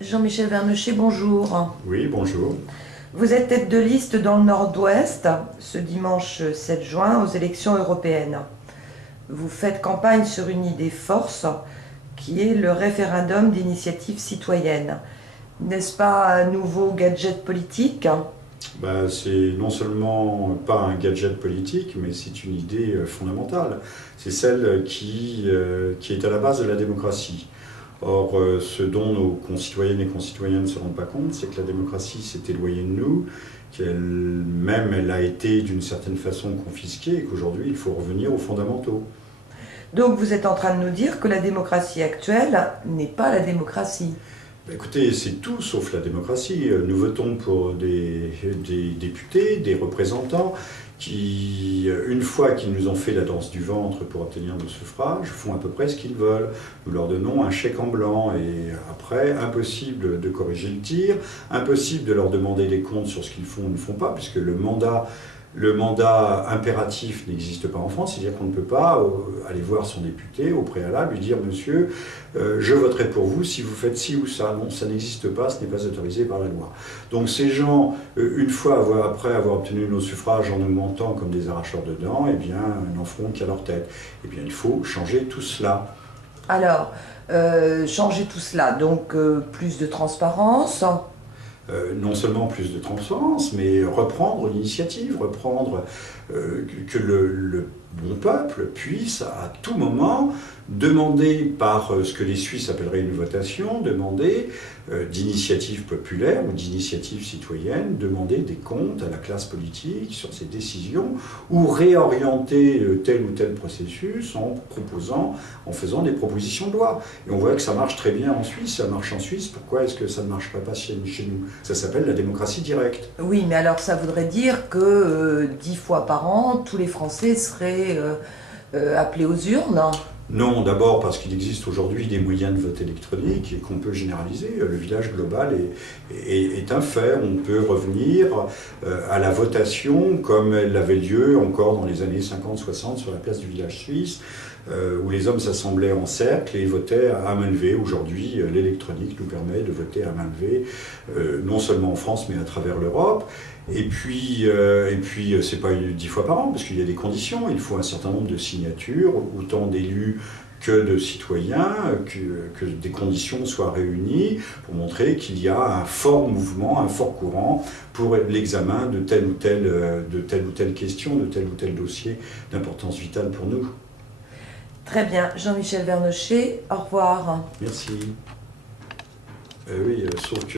Jean-Michel Vernochet, bonjour. Oui, bonjour. Vous êtes tête de liste dans le Nord-Ouest ce dimanche 7 juin aux élections européennes. Vous faites campagne sur une idée force qui est le référendum d'initiative citoyenne. N'est-ce pas un nouveau gadget politique? C'est non seulement pas un gadget politique, mais c'est une idée fondamentale. C'est celle qui est à la base de la démocratie. Or, ce dont nos concitoyennes et concitoyens ne se rendent pas compte, c'est que la démocratie s'est éloignée de nous, qu'elle-même elle a été d'une certaine façon confisquée et qu'aujourd'hui il faut revenir aux fondamentaux. Donc vous êtes en train de nous dire que la démocratie actuelle n'est pas la démocratie. Écoutez, c'est tout sauf la démocratie. Nous votons pour des députés, des représentants qui, une fois qu'ils nous ont fait la danse du ventre pour obtenir nos suffrages, font à peu près ce qu'ils veulent. Nous leur donnons un chèque en blanc et après, impossible de corriger le tir, impossible de leur demander des comptes sur ce qu'ils font ou ne font pas, puisque le mandat impératif n'existe pas en France, c'est-à-dire qu'on ne peut pas aller voir son député au préalable, lui dire « Monsieur, je voterai pour vous si vous faites ci ou ça ». Non, ça n'existe pas, ce n'est pas autorisé par la loi. Donc ces gens, une fois après avoir obtenu nos suffrages en nous mentant comme des arracheurs de dents, eh bien, n'en feront qu'à leur tête. Eh bien, il faut changer tout cela. Alors, changer tout cela, donc plus de transparence. Non seulement plus de transparence, mais reprendre l'initiative, reprendre que le bon peuple puisse à tout moment demander par ce que les Suisses appelleraient une votation, demander d'initiative populaire ou d'initiative citoyenne, demander des comptes à la classe politique sur ses décisions ou réorienter tel ou tel processus en faisant des propositions de loi. Et on voit que ça marche très bien en Suisse, ça marche en Suisse, pourquoi est-ce que ça ne marcherait pas chez nous? Ça s'appelle la démocratie directe. Oui, mais alors ça voudrait dire que 10 fois par an, tous les Français seraient appelés aux urnes? Non, d'abord parce qu'il existe aujourd'hui des moyens de vote électronique et qu'on peut généraliser. Le village global est un fait. On peut revenir à la votation comme elle avait lieu encore dans les années 50-60 sur la place du village suisse, où les hommes s'assemblaient en cercle et votaient à main levée. Aujourd'hui, l'électronique nous permet de voter à main levée, non seulement en France, mais à travers l'Europe. Et puis c'est pas 10 fois par an, parce qu'il y a des conditions. Il faut un certain nombre de signatures, autant d'élus que de citoyens, que des conditions soient réunies pour montrer qu'il y a un fort mouvement, un fort courant pour l'examen de telle ou telle question, de tel ou tel dossier d'importance vitale pour nous. Très bien. Jean-Michel Vernochet, au revoir. Merci. Oui, sauf que